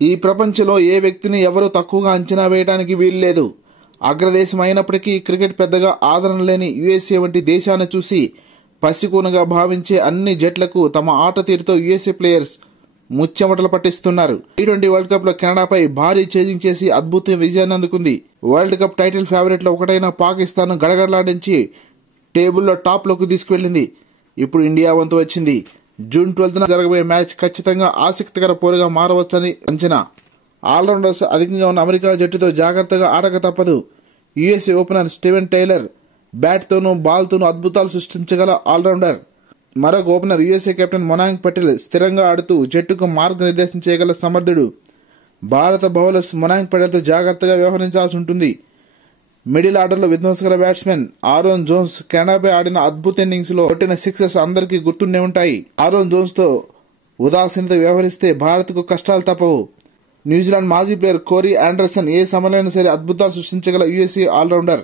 ఈ ప్రపంచంలో ఏ వ్యక్తిని ఎవరూ తక్కువగా అంచనా వేయడానికి వీల్లేదు. అగ్రదేశం అయినప్పటికీ క్రికెట్ పెద్దగా ఆదరణ లేని యుఎస్ఏ వంటి దేశాన్ని చూసి పసికూనగా భావించే అన్ని జట్లకు తమ ఆట తీరుతో యుఎస్ఏ ప్లేయర్స్ ముచ్చెమటలు పట్టిస్తున్నారు. టీ20 వరల్డ్ కప్ లో కెనడాపై భారీ చేజింగ్ చేసి అద్భుత విజయాన్ని అందుకుంది. వరల్డ్ కప్ టైటిల్ ఫేవరెట్ లో ఒకటైన పాకిస్తాన్ గడగడలాడించి టేబుల్లో టాప్ లోకి తీసుకువెళ్లింది. ఇప్పుడు ఇండియా వంతు వచ్చింది. జూన్ 12న జరగబోయే మ్యాచ్ ఖచ్చితంగా ఆసక్తికర పోరుగా మారవచ్చని అంచనా. ఆల్రౌండర్స్ అధికంగా ఉన్న అమెరికా జట్టుతో జాగ్రత్తగా ఆడక తప్పదు. యుఎస్ఏ ఓపెనర్ స్టీవెన్ టైలర్ బ్యాట్తోనూ బాల్తోనూ అద్భుతాలు సృష్టించగల ఆల్రౌండర్. మరొక opener USA captain Monank Patel స్థిరంగా ఆడుతూ జట్టుకు మార్గనిర్దేశం చేయగల సమర్థుడు. భారత బౌలర్స్ మొనాంక్ పటేల్తో జాగ్రత్తగా వ్యవహరించాల్సి ఉంటుంది. మిడిల్ ఆర్డర్లో విధ్వంసకర బ్యాట్స్మెన్ ఆరోన్ జోన్స్ కెనడాపై ఆడిన అద్భుత ఇన్నింగ్స్ లో కొట్టిన సిక్సెస్ అందరికీ గుర్తుండే ఉంటాయి. ఆరోన్ జోన్స్ తో ఉదాసీనత వ్యవహరిస్తే భారత్ కు కష్టాలు తప్పవు. న్యూజిలాండ్ మాజీ ప్లేయర్ కోరీ ఆండర్సన్ ఏ సమయంలో సరే అద్భుతాలు సృష్టించగల యుఎస్ఏ ఆల్రౌండర్.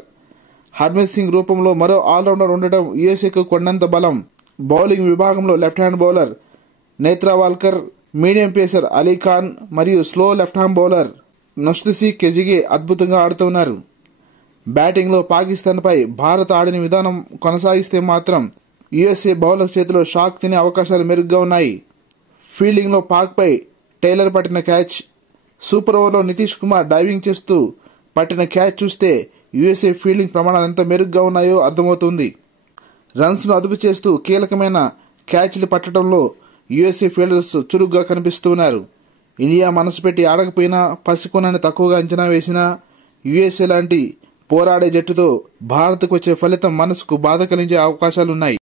హర్మీత్ సింగ్ రూపంలో మరో ఆల్రౌండర్ ఉండటం యుఎస్ఏకు కొండంత బలం. బౌలింగ్ విభాగంలో left hand bowler Netravalkar, medium pacer Ali Khan మరియు slow left hand bowler Nosthush కెజిగే అద్భుతంగా ఆడుతున్నారు. బ్యాటింగ్ లో పాకిస్తాన్ పై భారత్ ఆడిన విధానం కొనసాగిస్తే మాత్రం యుఎస్ఏ బౌలర్ చేతిలో షాక్ తినే అవకాశాలు మెరుగ్గా ఉన్నాయి. ఫీల్డింగ్ లో పాక్ పై టైలర్ పట్టిన క్యాచ్, సూపర్ ఓవర్లో నితీష్ కుమార్ డైవింగ్ చేస్తూ పట్టిన క్యాచ్ చూస్తే యుఎస్ఏ ఫీల్డింగ్ ప్రమాణాలు ఎంత మెరుగ్గా ఉన్నాయో అర్థమవుతుంది. రన్స్ ను అదుపు చేస్తూ కీలకమైన క్యాచ్లు పట్టడంలో యుఎస్ఏ ఫీల్డర్స్ చురుగ్గా కనిపిస్తున్నారు. ఇండియా మనసు పెట్టి ఆడకపోయినా పసికొనని తక్కువగా అంచనా వేసినా యుఎస్ఏ లాంటి పోరాడే జట్టుతో భారత్కు వచ్చే ఫలితం మనసుకు బాధ కలిగించే అవకాశాలున్నాయి.